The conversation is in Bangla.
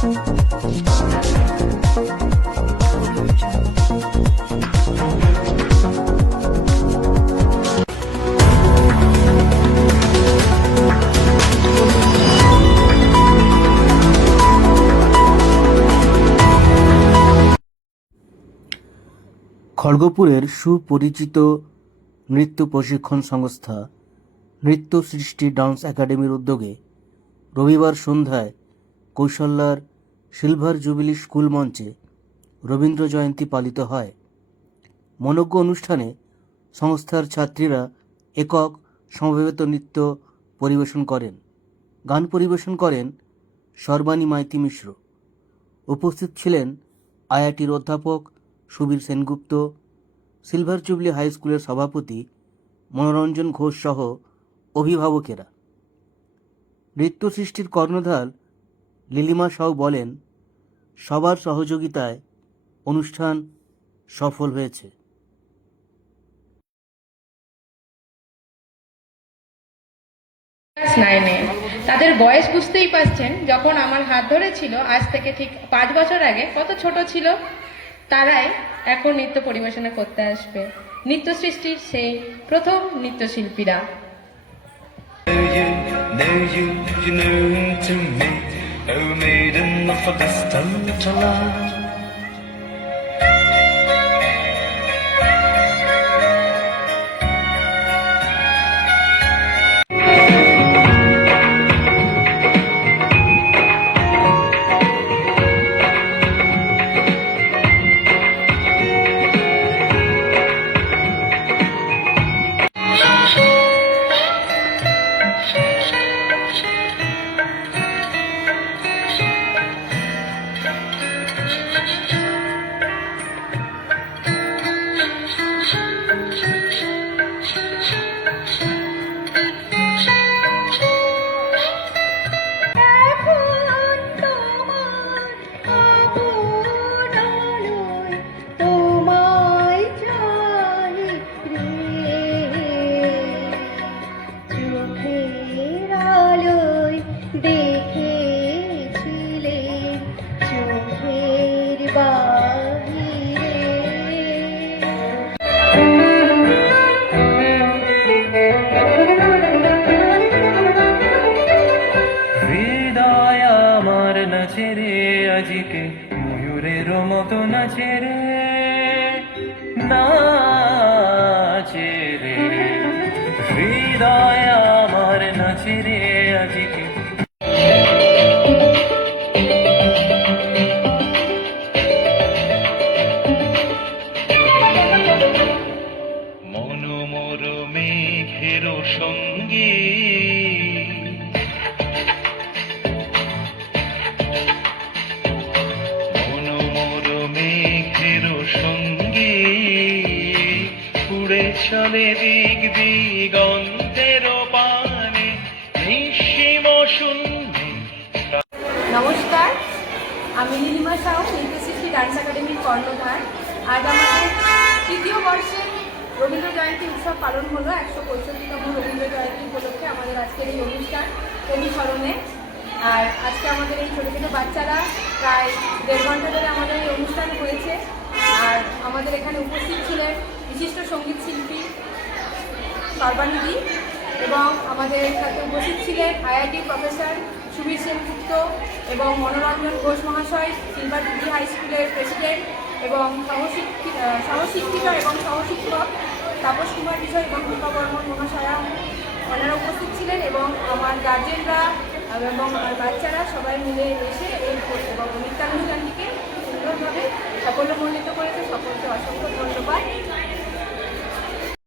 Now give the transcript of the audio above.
খড়গপুরের সুপরিচিত নৃত্য প্রশিক্ষণ সংস্থা নৃত্য সৃষ্টি ডান্স একাডেমির উদ্যোগে রবিবার সন্ধ্যায় কৌশল্যার সিলভার জুবিলি স্কুল মঞ্চে রবীন্দ্র জয়ন্তী পালিত হয়। মনোজ্ঞ অনুষ্ঠানে সংস্থার ছাত্রীরা একক সমবেত নৃত্য পরিবেশন করেন। গান পরিবেশন করেন সর্বাণী মাইতি মিশ্র। উপস্থিত ছিলেন আইআইটির অধ্যাপক Subir Sengupta, silver jubilee high স্কুলের সভাপতি মনোরঞ্জন ঘোষ সহ অভিভাবকেরা। নৃত্য সৃষ্টির কর্ণধার লিলিমা সাউ বলেন, সবার সহযোগিতায় অনুষ্ঠান সফল হয়েছে। তাদের বয়স বুঝতেই পারছেন, যখন আমার হাত ধরেছিল আজ থেকে ঠিক 5 বছর আগে কত ছোট ছিল, তারাই এখন নৃত্য পরিবেশনা করতে আসবে। নৃত্য সৃষ্টির সেই প্রথম নৃত্যশিল্পীরা। আজিকে ময়ূরের মতো নাচে রে, নাচে রে হৃদয় আমার, নাচে রে আজিকে। মনোমর মেঘের সঙ্গে সঙ্গে উড়ে চলে দিক দিগন্তের পানে নিঃসীম শূন্যে। নমস্কার, আমি লিলিমা সাউ, নৃত্য সৃষ্টি ডান্স একাডেমির কর্ণধার। আজ আমাদের তৃতীয় বর্ষে রবীন্দ্র জয়ন্তী উৎসব পালন হলো। 165তম রবীন্দ্র জয়ন্তী উপলক্ষে আমাদের আজকের এই অনুষ্ঠান কবি স্মরণে। আর আজকে আমাদের এই ছোটো ছোটো বাচ্চারা প্রায় 1.5 ঘন্টা ধরে আমাদের এই অনুষ্ঠান হয়েছে। আর আমাদের এখানে উপস্থিত ছিলেন বিশিষ্ট সঙ্গীত শিল্পী সর্বাণীদি, এবং আমাদের সাথে উপস্থিত ছিলেন আইআইটির প্রফেসর সুবীর সেনগুপ্ত এবং মনোরঞ্জন ঘোষ মহাশয়, সিলভার জুবলি হাই স্কুলের প্রেসিডেন্ট, এবং সহশিক্ষিকা এবং সহশিক্ষক তাপস কুমার বিষয় এবং রূপা বর্মন মহাশয়া, ওনারা উপস্থিত ছিলেন, এবং আমার গার্জেনরা এবং বাচ্চারা সবাই মিলে এসে এই এবং নৃত্যানুষ্ঠানটিকে